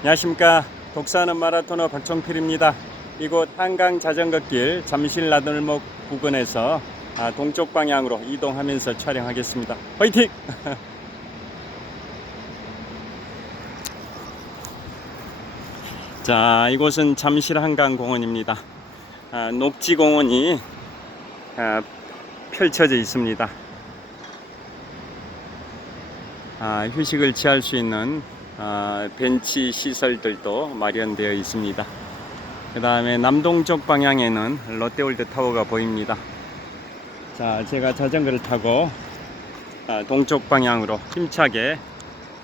안녕하십니까. 독서하는 마라토너 박종필입니다. 이곳 한강 자전거길 잠실 나들목 부근에서 동쪽 방향으로 이동하면서 촬영하겠습니다. 화이팅! 자, 이곳은 잠실 한강공원입니다. 녹지공원이 펼쳐져 있습니다. 휴식을 취할 수 있는 벤치 시설들도 마련되어 있습니다. 그 다음에 남동쪽 방향에는 롯데월드 타워가 보입니다. 자, 제가 자전거를 타고 동쪽 방향으로 힘차게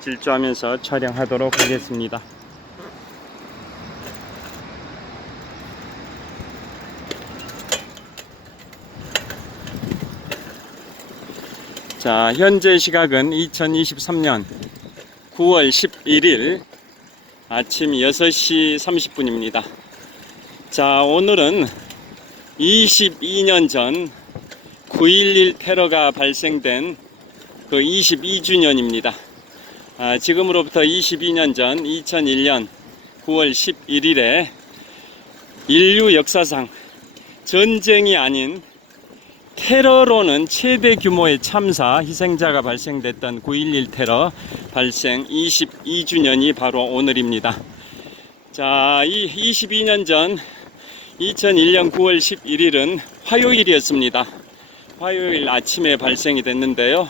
질주하면서 촬영하도록 하겠습니다. 자, 현재 시각은 2023년 9월 11일 아침 6시 30분입니다. 자, 오늘은 22년 전 9.11 테러가 발생된 그 22주년입니다. 지금으로부터 22년 전 2001년 9월 11일에 인류 역사상 전쟁이 아닌 테러로는 최대 규모의 참사, 희생자가 발생됐던 9.11 테러 발생 22주년이 바로 오늘입니다. 자, 이 22년 전 2001년 9월 11일은 화요일이었습니다. 화요일 아침에 발생이 됐는데요.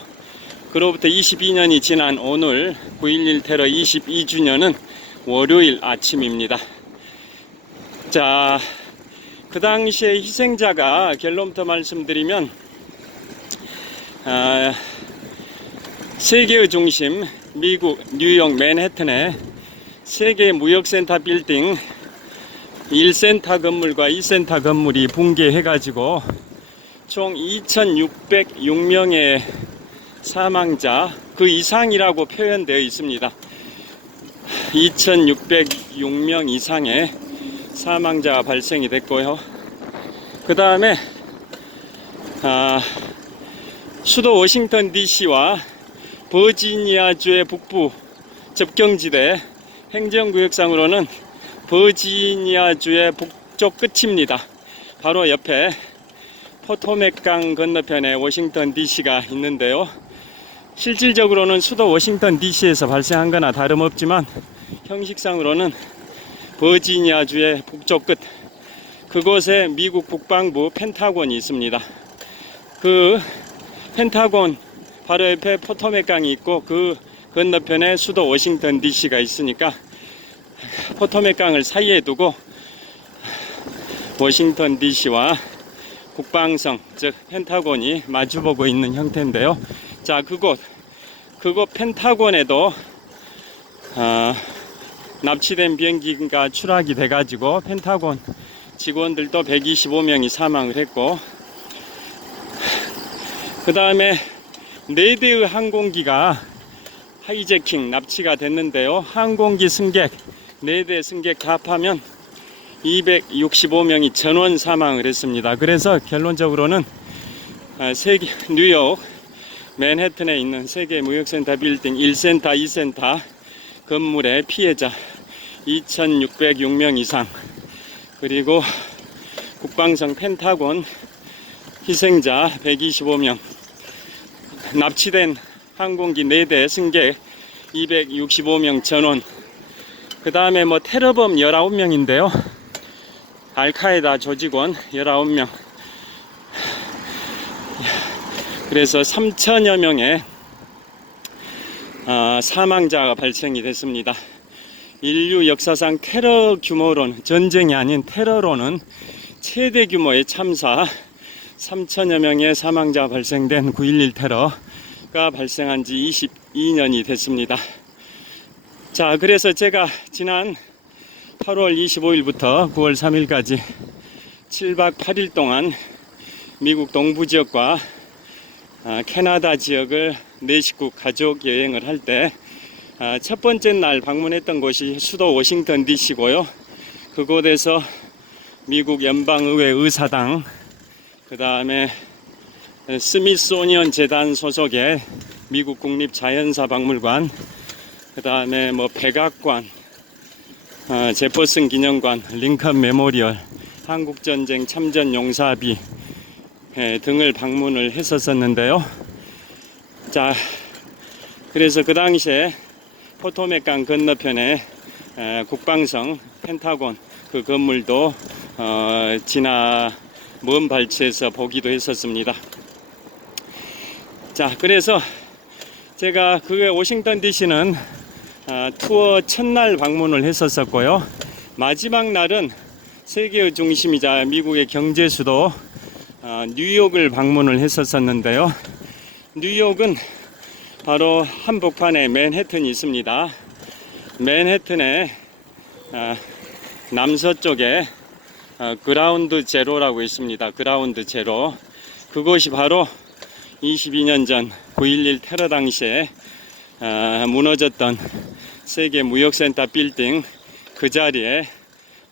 그로부터 22년이 지난 오늘 9.11 테러 22주년은 월요일 아침입니다. 자, 그 당시에 희생자가 결론부터 말씀드리면 세계의 중심 미국 뉴욕 맨해튼의 세계 무역센터 빌딩 1센터 건물과 2센터 건물이 붕괴해 가지고 총 2606명의 사망자 그 이상이라고 표현되어 있습니다. 2606명 이상의 사망자가 발생이 됐고요. 그 다음에 수도 워싱턴 DC와 버지니아주의 북부 접경지대 행정구역상으로는 버지니아주의 북쪽 끝입니다. 바로 옆에 포토맥강 건너편에 워싱턴 DC가 있는데요. 실질적으로는 수도 워싱턴 DC에서 발생한 거나 다름없지만 형식상으로는 버지니아주의 북쪽 끝, 그곳에 미국 국방부 펜타곤이 있습니다. 그 펜타곤 바로 옆에 포토맥강이 있고 그 건너편에 수도 워싱턴 DC가 있으니까 포토맥강을 사이에 두고 워싱턴 DC와 국방성, 즉 펜타곤이 마주보고 있는 형태인데요. 자, 그곳 펜타곤에도 납치된 비행기가 추락이 돼가지고 펜타곤 직원들도 125명이 사망을 했고, 그 다음에 4대의 항공기가 하이제킹 납치가 됐는데요. 항공기 승객 4대 승객 다 합하면 265명이 전원 사망을 했습니다. 그래서 결론적으로는 뉴욕 맨해튼에 있는 세계 무역센터 빌딩 1센터, 2센터 건물의 피해자 2606명 이상, 그리고 국방성 펜타곤 희생자 125명, 납치된 항공기 4대 승객 265명 전원, 그 다음에 테러범 19명인데요. 알카에다 조직원 19명, 그래서 3천여 명의 사망자가 발생이 됐습니다. 인류 역사상 테러 규모로는, 전쟁이 아닌 테러로는 최대 규모의 참사 3천여 명의 사망자가 발생된 9.11 테러가 발생한 지 22년이 됐습니다. 자, 그래서 제가 지난 8월 25일부터 9월 3일까지 7박 8일 동안 미국 동부 지역과 캐나다 지역을 4식구 가족 여행을 할 때 첫 번째 날 방문했던 곳이 수도 워싱턴 DC고요. 그곳에서 미국 연방의회 의사당, 그 다음에 스미소니언 재단 소속의 미국 국립자연사 박물관, 그 다음에 뭐 백악관, 제퍼슨 기념관, 링컨 메모리얼, 한국전쟁 참전 용사비 등을 방문을 했었는데요. 자, 그래서 그 당시에 포토맥강 건너편에 국방성 펜타곤 그 건물도 지나 먼 발치에서 보기도 했었습니다. 자, 그래서 제가 그 워싱턴 DC는 투어 첫날 방문을 했었고요. 마지막 날은 세계의 중심이자 미국의 경제 수도 뉴욕을 방문을 했었는데요. 뉴욕은 바로 한복판에 맨해튼이 있습니다. 맨해튼의 남서쪽에 그라운드 제로라고 있습니다. 그라운드 제로. 그곳이 바로 22년 전 9.11 테러 당시에 무너졌던 세계 무역센터 빌딩 그 자리에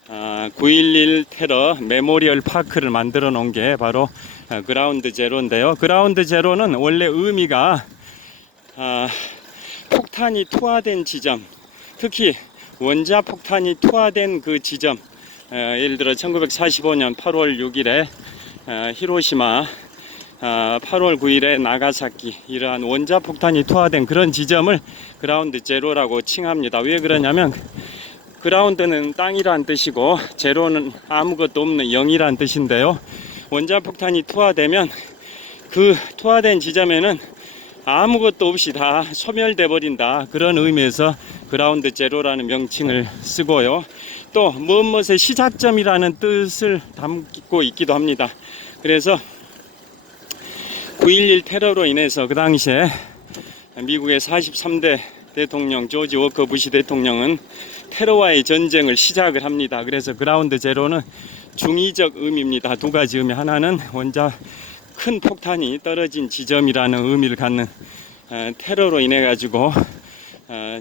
9.11 테러 메모리얼 파크를 만들어 놓은 게 바로 그라운드 제로인데요. 그라운드 제로는 원래 의미가 폭탄이 투하된 지점, 특히 원자 폭탄이 투하된 그 지점, 예를 들어 1945년 8월 6일에 히로시마, 8월 9일에 나가사키, 이러한 원자 폭탄이 투하된 그런 지점을 그라운드 제로라고 칭합니다. 왜 그러냐면 그라운드는 땅이란 뜻이고 제로는 아무것도 없는 0이란 뜻인데요. 원자 폭탄이 투하되면 그 투하된 지점에는 아무것도 없이 다 소멸돼 버린다, 그런 의미에서 그라운드 제로라는 명칭을 쓰고요. 또 무엇의 시작점이라는 뜻을 담고 있기도 합니다. 그래서 9.11 테러로 인해서 그 당시에 미국의 43대 대통령 조지 워커 부시 대통령은 테러와의 전쟁을 시작을 합니다. 그래서 그라운드 제로는 중의적 의미입니다. 두 가지 의미. 하나는 원자 큰 폭탄이 떨어진 지점이라는 의미를 갖는 테러로 인해 가지고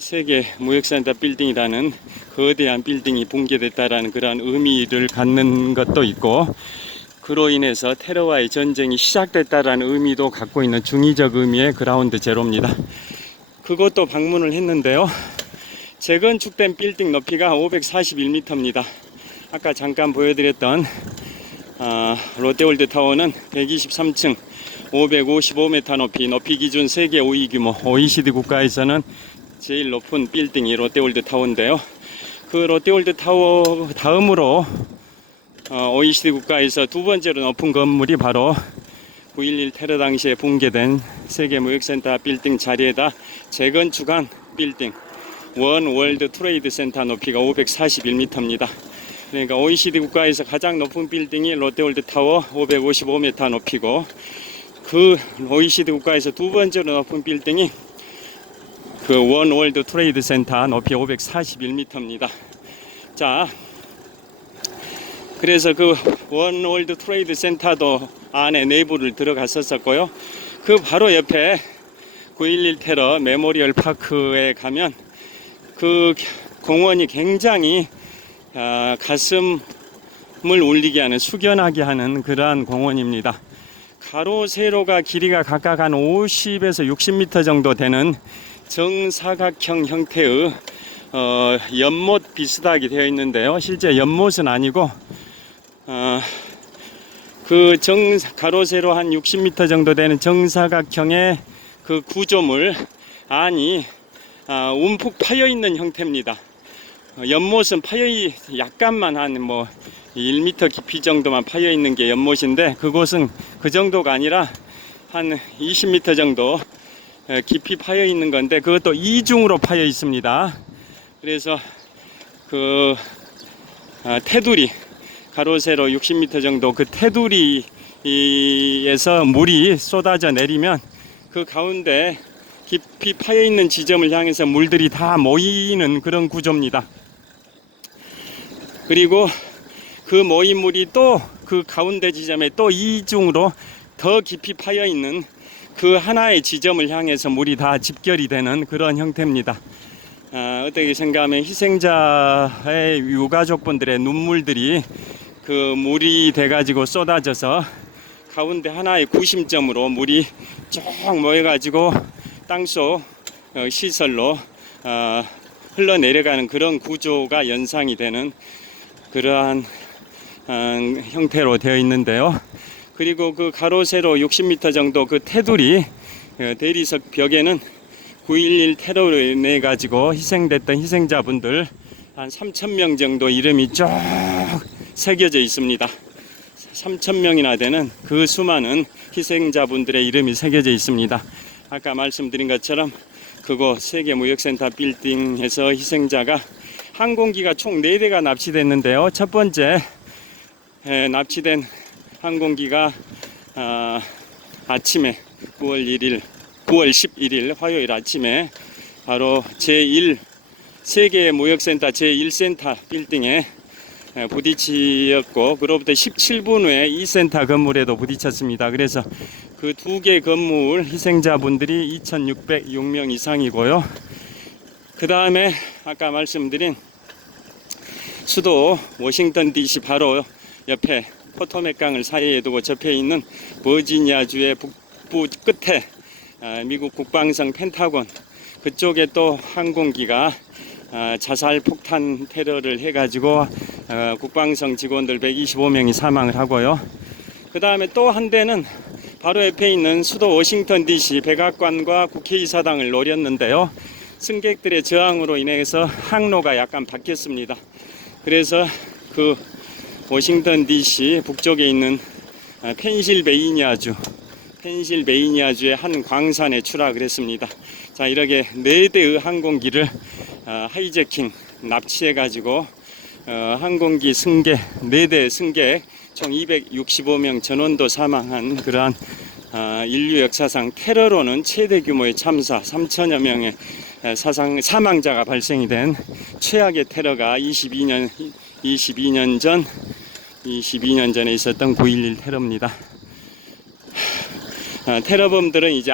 세계 무역센터 빌딩이라는 거대한 빌딩이 붕괴됐다라는 그런 의미를 갖는 것도 있고, 그로 인해서 테러와의 전쟁이 시작됐다라는 의미도 갖고 있는 중의적 의미의 그라운드 제로입니다. 그것도 방문을 했는데요. 재건축된 빌딩 높이가 541m입니다. 아까 잠깐 보여드렸던 롯데월드 타워는 123층 555m 높이 기준 세계 5위 규모, OECD 국가에서는 제일 높은 빌딩이 롯데월드 타워인데요. 그 롯데월드 타워 다음으로 OECD 국가에서 두 번째로 높은 건물이 바로 9.11 테러 당시에 붕괴된 세계 무역센터 빌딩 자리에다 재건축한 빌딩 원 월드 트레이드 센터 높이가 541m입니다. 그러니까 OECD 국가에서 가장 높은 빌딩이 롯데월드 타워 555m 높이고, 그 OECD 국가에서 두 번째로 높은 빌딩이 그 원 월드 트레이드 센터 높이 541m입니다. 자, 그래서 그 원 월드 트레이드 센터도 안에 내부를 들어갔었고요. 그 바로 옆에 9.11 테러 메모리얼 파크에 가면 그 공원이 굉장히 가슴을 울리게 하는, 숙연하게 하는 그러한 공원입니다. 가로 세로가 길이가 각각 한 50에서 60m 정도 되는 정사각형 형태의 연못 비슷하게 되어 있는데요. 실제 연못은 아니고 그 가로 세로 한 60m 정도 되는 정사각형의 그 구조물 안이 움푹 파여 있는 형태입니다. 연못은 약간만 한 1m 깊이 정도만 파여 있는 게 연못인데, 그곳은 그 정도가 아니라 한 20m 정도 깊이 파여 있는 건데, 그것도 이중으로 파여 있습니다. 그래서 그 테두리 가로 세로 60m 정도 그 테두리에서 물이 쏟아져 내리면 그 가운데 깊이 파여 있는 지점을 향해서 물들이 다 모이는 그런 구조입니다. 그리고 그 모인 물이 또 그 가운데 지점에 또 이중으로 더 깊이 파여 있는 그 하나의 지점을 향해서 물이 다 집결이 되는 그런 형태입니다. 어떻게 생각하면 희생자의 유가족분들의 눈물들이 그 물이 돼가지고 쏟아져서 가운데 하나의 구심점으로 물이 쭉 모여가지고 땅속 시설로 흘러내려가는 그런 구조가 연상이 되는 그러한 형태로 되어 있는데요. 그리고 그 가로 세로 60m 정도 그 테두리 대리석 벽에는 9.11 테러로 인해 가지고 희생됐던 희생자분들 한 3,000명 정도 이름이 쭉 새겨져 있습니다. 3,000명이나 되는 그 수많은 희생자분들의 이름이 새겨져 있습니다. 아까 말씀드린 것처럼 그곳 세계무역센터 빌딩에서 희생자가 항공기가 총 4대가 납치됐는데요. 첫 번째 납치된 항공기가 아침에 9월 11일 화요일 아침에 바로 제1 세계무역센터 제1센터 빌딩에 부딪혔고, 그로부터 17분 후에 2센터 건물에도 부딪혔습니다. 그래서 그 두 개 건물 희생자분들이 2,606명 이상이고요. 그 다음에 아까 말씀드린 수도 워싱턴 DC 바로 옆에 포토맥강을 사이에 두고 접해 있는 버지니아주의 북부 끝에 미국 국방성 펜타곤 그쪽에 또 항공기가 자살 폭탄 테러를 해가지고 국방성 직원들 125명이 사망을 하고요. 그 다음에 또 한 대는 바로 옆에 있는 수도 워싱턴 DC 백악관과 국회의사당을 노렸는데요. 승객들의 저항으로 인해서 항로가 약간 바뀌었습니다. 그래서 그 워싱턴 DC 북쪽에 있는 펜실베이니아주의 한 광산에 추락을 했습니다. 자, 이렇게 4대의 항공기를 하이제킹, 납치해가지고 항공기 승객, 4대 승객 총 265명 전원도 사망한 그러한 인류 역사상 테러로는 최대 규모의 참사, 3천여 명의 사망자가 발생이 된 최악의 테러가 22년 전에 있었던 9.11 테러입니다. 테러범들은 이제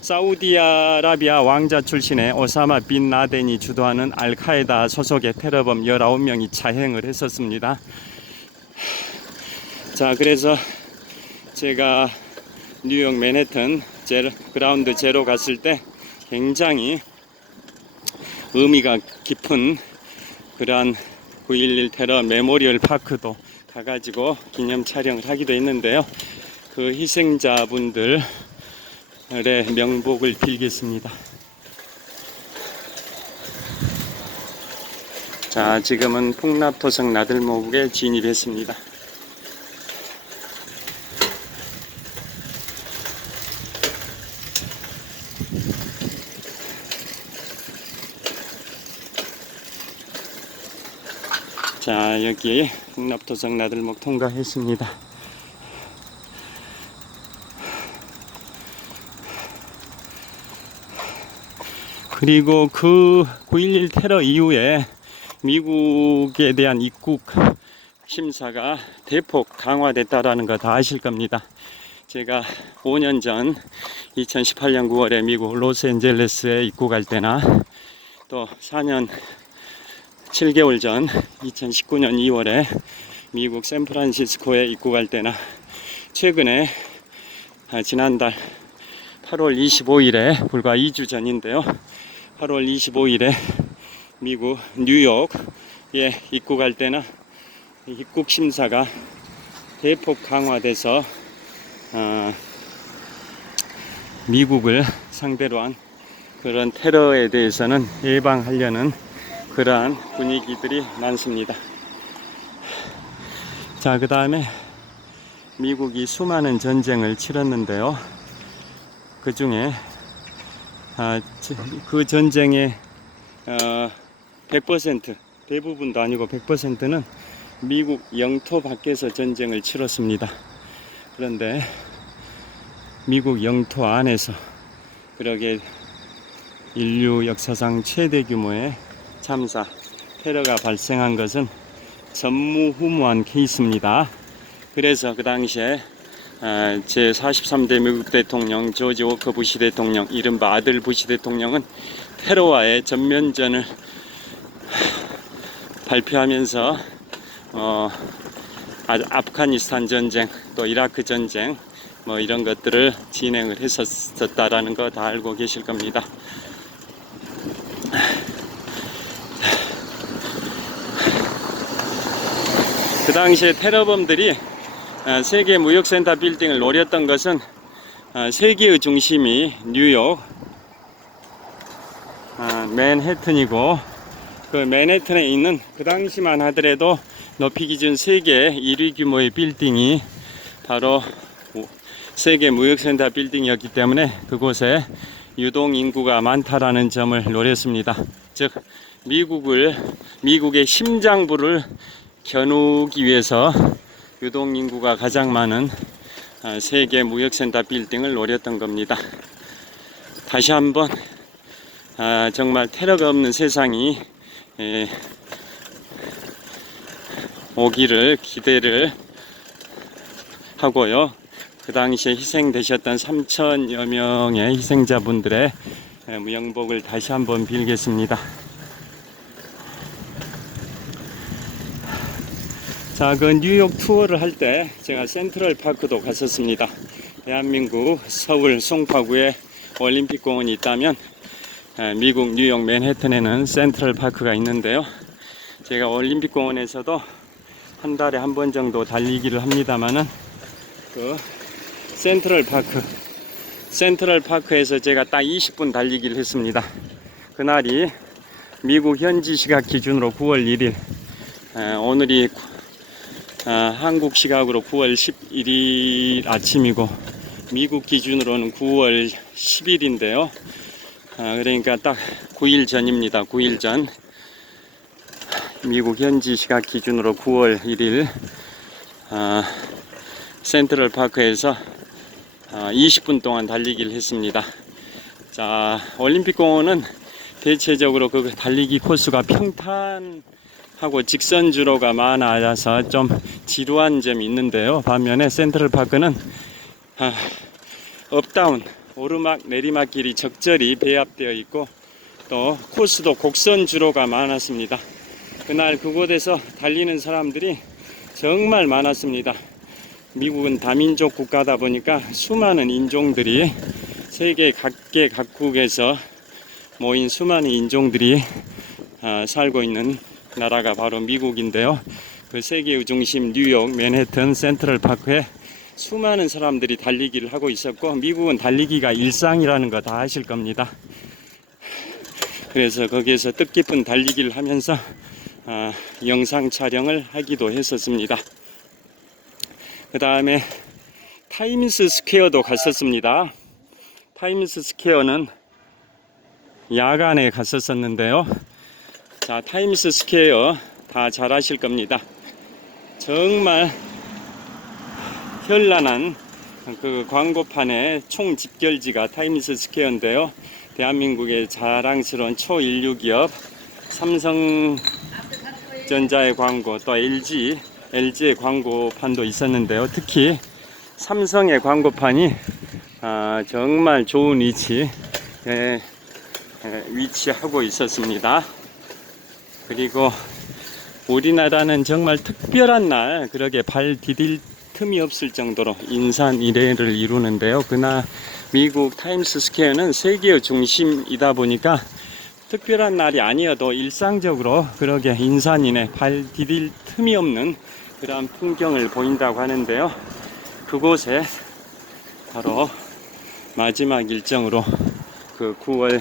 사우디아라비아 왕자 출신의 오사마 빈 라덴이 주도하는 알카에다 소속의 테러범 19명이 자행을 했었습니다. 자, 그래서 제가 뉴욕 맨해튼 그라운드 제로 갔을 때 굉장히 의미가 깊은 그러한 9.11 테러 메모리얼 파크도 가가지고 기념 촬영을 하기도 했는데요. 그 희생자분들의 명복을 빌겠습니다. 자, 지금은 풍납토성 나들목에 진입했습니다. 자, 여기 풍납토성 나들목 통과했습니다. 그리고 그 9.11 테러 이후에 미국에 대한 입국 심사가 대폭 강화됐다라는 거 다 아실 겁니다. 제가 5년 전 2018년 9월에 미국 로스앤젤레스에 입국할 때나 또 4년 7개월 전 2019년 2월에 미국 샌프란시스코에 입국할 때나 최근에 지난달 8월 25일에 불과 2주 전인데요. 8월 25일에 미국 뉴욕에 입국할 때나 입국 심사가 대폭 강화돼서 미국을 상대로 한 그런 테러에 대해서는 예방하려는 그러한 분위기들이 많습니다. 자, 그 다음에 미국이 수많은 전쟁을 치렀는데요. 그 중에 그 전쟁의 100% 대부분도 아니고 100%는 미국 영토 밖에서 전쟁을 치렀습니다. 그런데 미국 영토 안에서 그러게 인류 역사상 최대 규모의 참사, 테러가 발생한 것은 전무후무한 케이스입니다. 그래서 그 당시에 제43대 미국 대통령 조지 워커 부시 대통령, 이른바 아들 부시 대통령은 테러와의 전면전을 발표하면서 아프가니스탄 전쟁, 또 이라크 전쟁 뭐 이런 것들을 진행을 했었다라는 거 다 알고 계실 겁니다. 당시에 테러범들이 세계 무역센터 빌딩을 노렸던 것은 세계의 중심이 뉴욕 맨해튼이고, 그 맨해튼에 있는 그 당시만 하더라도 높이 기준 세계 1위 규모의 빌딩이 바로 세계 무역센터 빌딩이었기 때문에 그곳에 유동 인구가 많다라는 점을 노렸습니다. 즉 미국의 심장부를 겨누기 위해서 유동 인구가 가장 많은 세계 무역센터 빌딩을 노렸던 겁니다. 다시 한번 정말 테러가 없는 세상이 오기를 기대를 하고요. 그 당시에 희생되셨던 3,000여 명의 희생자분들의 무영복을 다시 한번 빌겠습니다. 자, 그 뉴욕 투어를 할 때 제가 센트럴 파크도 갔었습니다. 대한민국 서울 송파구에 올림픽 공원이 있다면 미국 뉴욕 맨해튼에는 센트럴 파크가 있는데요. 제가 올림픽 공원에서도 한 달에 한 번 정도 달리기를 합니다만은 그 센트럴 파크에서 제가 딱 20분 달리기를 했습니다. 그날이 미국 현지 시각 기준으로 9월 1일, 오늘이 한국 시각으로 9월 11일 아침이고 미국 기준으로는 9월 10일인데요. 그러니까 딱 9일 전입니다. 9일 전. 미국 현지 시각 기준으로 9월 1일 센트럴 파크에서 20분 동안 달리기를 했습니다. 자, 올림픽 공원은 대체적으로 그 달리기 코스가 평탄하고 직선주로가 많아서 좀 지루한 점이 있는데요. 반면에 센트럴 파크는 업다운, 오르막 내리막 길이 적절히 배합되어 있고 또 코스도 곡선주로가 많았습니다. 그날 그곳에서 달리는 사람들이 정말 많았습니다. 미국은 다민족 국가다 보니까 수많은 인종들이 세계 각국에서 모인 수많은 인종들이 살고 있는 나라가 바로 미국인데요. 그 세계의 중심 뉴욕 맨해튼 센트럴 파크에 수많은 사람들이 달리기를 하고 있었고, 미국은 달리기가 일상이라는 거 다 아실 겁니다. 그래서 거기에서 뜻깊은 달리기를 하면서 영상 촬영을 하기도 했었습니다. 그 다음에 타임스 스퀘어도 갔었습니다. 타임스 스퀘어는 야간에 갔었었는데요. 자, 타임스 스퀘어 다 잘 아실 겁니다. 정말 현란한 그 광고판의 총 집결지가 타임스 스퀘어인데요. 대한민국의 자랑스러운 초인류 기업 삼성전자의 광고, 또 LG의 광고판도 있었는데요. 특히 삼성의 광고판이 정말 좋은 위치하고 있었습니다. 그리고 우리나라는 정말 특별한 날, 그러게 발 디딜 틈이 없을 정도로 인산 이례를 이루는데요. 그날 미국 타임스 스퀘어는 세계의 중심이다 보니까 특별한 날이 아니어도 일상적으로 그러게 인산인의 발 디딜 틈이 없는 그런 풍경을 보인다고 하는데요. 그곳에 바로 마지막 일정으로 그 9월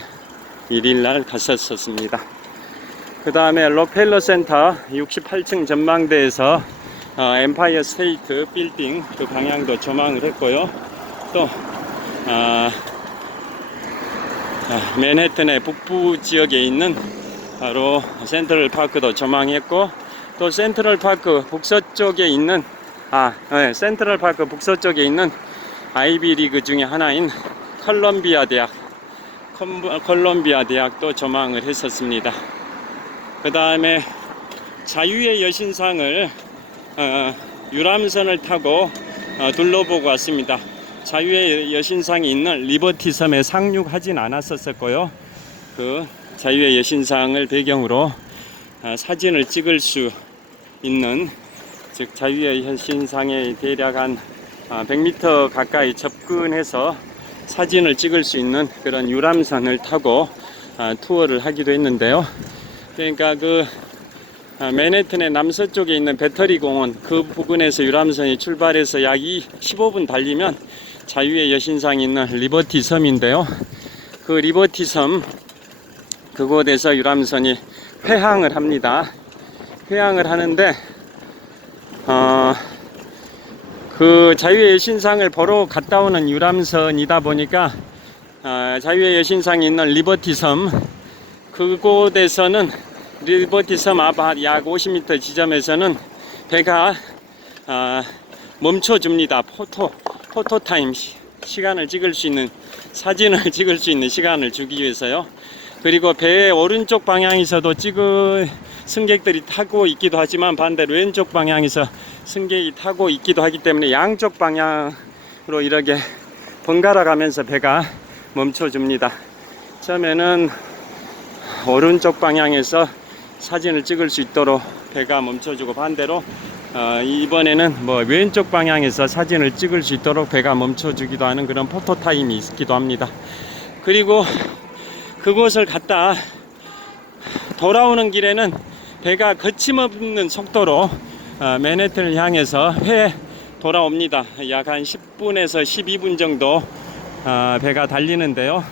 1일 날 갔었습니다. 그 다음에 록펠러 센터 68층 전망대에서 엠파이어 스테이트 빌딩 그 방향도 조망을 했고요. 또 맨해튼의 북부 지역에 있는 바로 센트럴 파크도 조망했고, 또 센트럴 파크 북서쪽에 있는 센트럴 파크 북서쪽에 있는 아이비 리그 중에 하나인 컬럼비아 대학도 조망을 했었습니다. 그 다음에 자유의 여신상을 유람선을 타고 둘러보고 왔습니다. 자유의 여신상이 있는 리버티 섬에 상륙하진 않았었고요. 그 자유의 여신상을 배경으로 사진을 찍을 수 있는, 즉 자유의 여신상에 대략 한 100m 가까이 접근해서 사진을 찍을 수 있는 그런 유람선을 타고 투어를 하기도 했는데요. 그러니까 그 맨해튼의 남서쪽에 있는 배터리 공원 그 부근에서 유람선이 출발해서 약 15분 달리면 자유의 여신상이 있는 리버티 섬인데요. 그 리버티 섬 그곳에서 유람선이 회항을 합니다. 회항을 하는데 그 자유의 여신상을 보러 갔다 오는 유람선이다 보니까 자유의 여신상이 있는 리버티 섬 그곳에서는 리버티 섬 앞 약 50m 지점에서는 배가 멈춰줍니다. 포토타임 시간을 찍을 수 있는 사진을 찍을 수 있는 시간을 주기 위해서요. 그리고 배의 오른쪽 방향에서도 승객들이 타고 있기도 하지만 반대로 왼쪽 방향에서 승객이 타고 있기도 하기 때문에 양쪽 방향으로 이렇게 번갈아 가면서 배가 멈춰줍니다. 처음에는 오른쪽 방향에서 사진을 찍을 수 있도록 배가 멈춰주고 반대로 이번에는 왼쪽 방향에서 사진을 찍을 수 있도록 배가 멈춰주기도 하는 그런 포토타임이 있기도 합니다. 그리고 그곳을 갔다 돌아오는 길에는 배가 거침없는 속도로 맨해튼을 향해서 돌아옵니다. 약 한 10분에서 12분 정도 배가 달리는데요.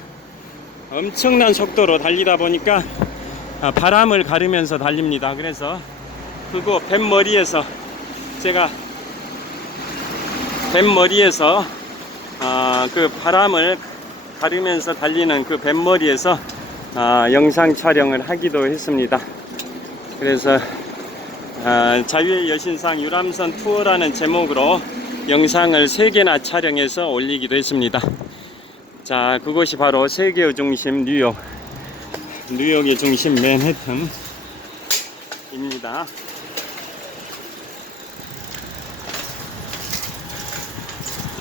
엄청난 속도로 달리다 보니까 바람을 가르면서 달립니다. 그래서 그곳 뱃머리에서 제가 그 바람을 가르면서 달리는 그 뱃머리에서 영상 촬영을 하기도 했습니다. 그래서 자유의 여신상 유람선 투어라는 제목으로 영상을 3개나 촬영해서 올리기도 했습니다. 자, 그곳이 바로 세계의 중심 뉴욕의 중심 맨해튼입니다.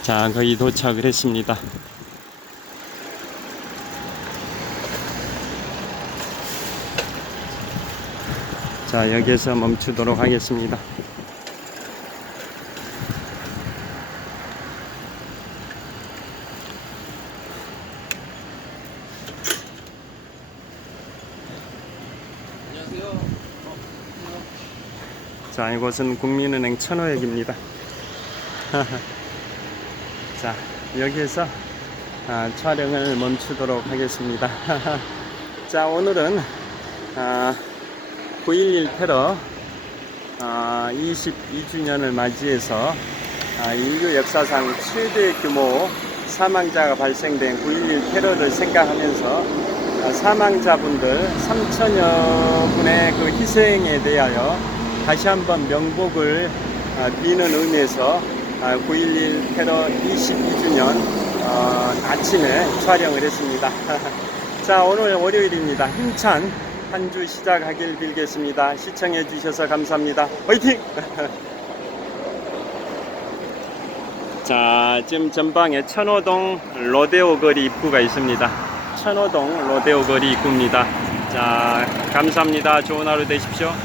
자, 거의 도착을 했습니다. 자, 여기에서 멈추도록 하겠습니다. 자, 이곳은 국민은행 천호역입니다. 자, 여기에서 촬영을 멈추도록 하겠습니다. 자, 오늘은 9.11 테러 22주년을 맞이해서 인류 역사상 최대 규모 사망자가 발생된 9.11 테러를 생각하면서 사망자분들 3천여 분의 그 희생에 대하여 다시 한번 명복을 비는 의미에서 9.11 테러 22주년 아침에 촬영을 했습니다. 자, 오늘 월요일입니다. 힘찬 한 주 시작하길 빌겠습니다. 시청해 주셔서 감사합니다. 화이팅! 자, 지금 전방에 천호동 로데오 거리 입구가 있습니다. 천호동 로데오 거리 입구입니다. 자, 감사합니다. 좋은 하루 되십시오.